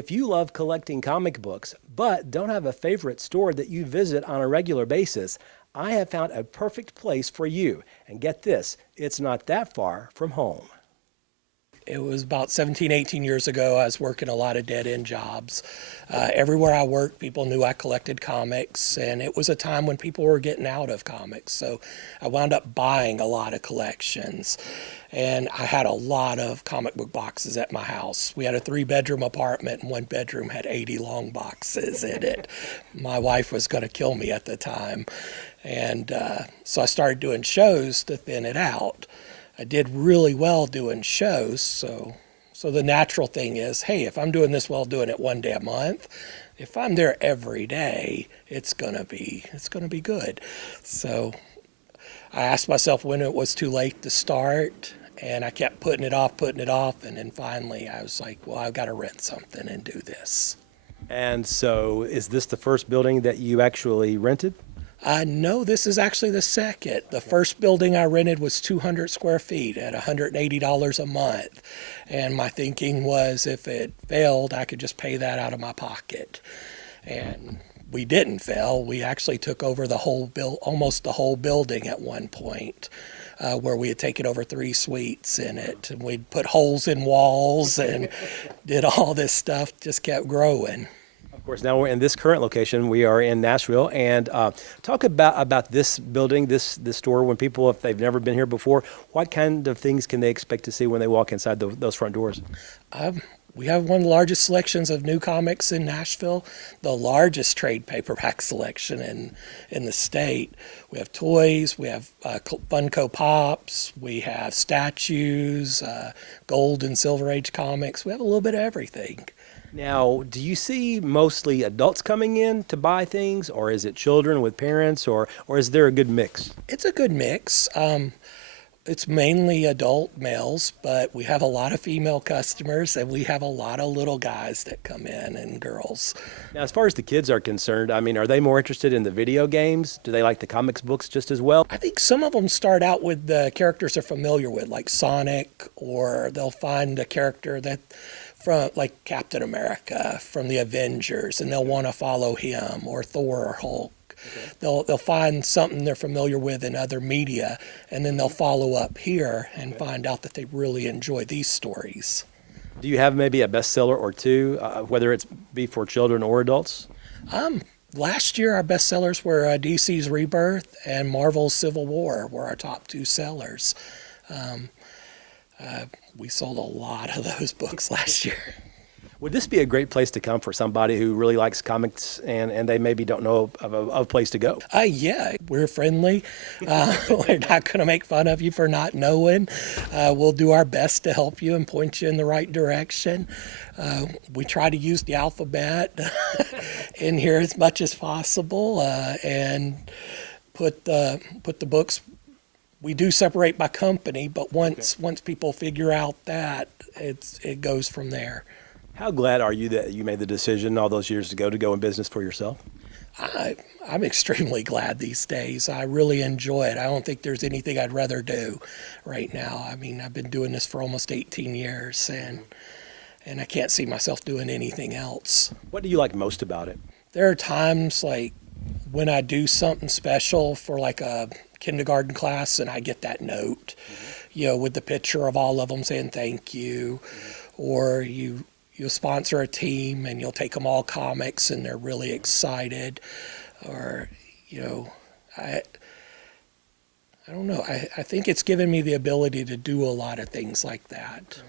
If you love collecting comic books, but don't have a favorite store that you visit on a regular basis, I have found a perfect place for you. And get this, it's not that far from home. It was about 17, 18 years ago. I was working a lot of dead-end jobs. Everywhere I worked, people knew I collected comics, and it was a time when people were getting out of comics. So I wound up buying a lot of collections, and I had a lot of comic book boxes at my house. We had a 3-bedroom apartment, and one bedroom had 80 long boxes in it. My wife was going to kill me at the time, and so I started doing shows to thin it out. I did really well doing shows, so the natural thing is, hey, if I'm doing this well, doing it one day a month, if I'm there every day, it's gonna be good. So I asked myself when it was too late to start, and I kept putting it off, and then finally I was like, well, I've got to rent something and do this. And so, is this the first building that you actually rented? No, this is actually the second. The first building I rented was 200 square feet at $180 a month. And my thinking was if it failed, I could just pay that out of my pocket. And we didn't fail. We actually took over the whole almost the whole building at one point, where we had taken over 3 suites in it. And we'd put holes in walls and did all this stuff, just kept growing. Of course, now we're in this current location. We are in Nashville, and talk about this building, this store. When people, if they've never been here before, what kind of things can they expect to see when they walk inside those front doors? We have one of the largest selections of new comics in Nashville, the largest trade paperback selection in the state. We have toys, we have Funko Pops, we have statues, gold and silver age comics. We have a little bit of everything. Now, do you see mostly adults coming in to buy things, or is it children with parents, or is there a good mix? It's a good mix. It's mainly adult males, but we have a lot of female customers, and we have a lot of little guys that come in and girls. Now, as far as the kids are concerned, I mean, are they more interested in the video games? Do they like the comics books just as well? I think some of them start out with the characters they're familiar with, like Sonic, or they'll find a character that from like Captain America from the Avengers, and they'll want to follow him, or Thor or Hulk. Okay. They'll find something they're familiar with in other media, and then they'll follow up here and find out that they really enjoy these stories. Do you have maybe a bestseller or two, whether it's be for children or adults? Last year, our bestsellers were DC's Rebirth and Marvel's Civil War were our top 2 sellers. We sold a lot of those books last year. Would this be a great place to come for somebody who really likes comics and they maybe don't know of a place to go? Yeah, we're friendly. We're not going to make fun of you for not knowing. We'll do our best to help you and point you in the right direction. We try to use the alphabet in here as much as possible and put the books. We do separate by company, but once people figure out that, it goes from there. How glad are you that you made the decision all those years ago to go in business for yourself? I'm extremely glad these days. I really enjoy it. I don't think there's anything I'd rather do right now. I mean, I've been doing this for almost 18 years, and I can't see myself doing anything else. What do you like most about it? There are times like when I do something special for like a kindergarten class and I get that note, with the picture of all of them saying thank you, or you'll sponsor a team and you'll take them all comics and they're really excited, or I don't know. I think it's given me the ability to do a lot of things like that.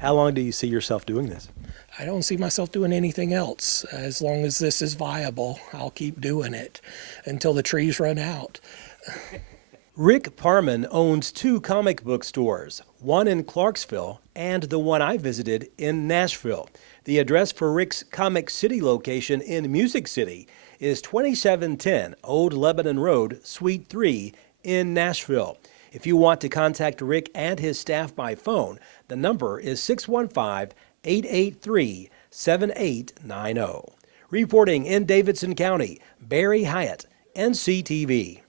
How long do you see yourself doing this? I don't see myself doing anything else. As long as this is viable, I'll keep doing it until the trees run out. Rick Parman owns 2 comic book stores, one in Clarksville and the one I visited in Nashville. The address for Rick's Comic City location in Music City is 2710 Old Lebanon Road, Suite 3 in Nashville. If you want to contact Rick and his staff by phone, the number is 615-883-7890. Reporting in Davidson County, Barry Hyatt, NCTV.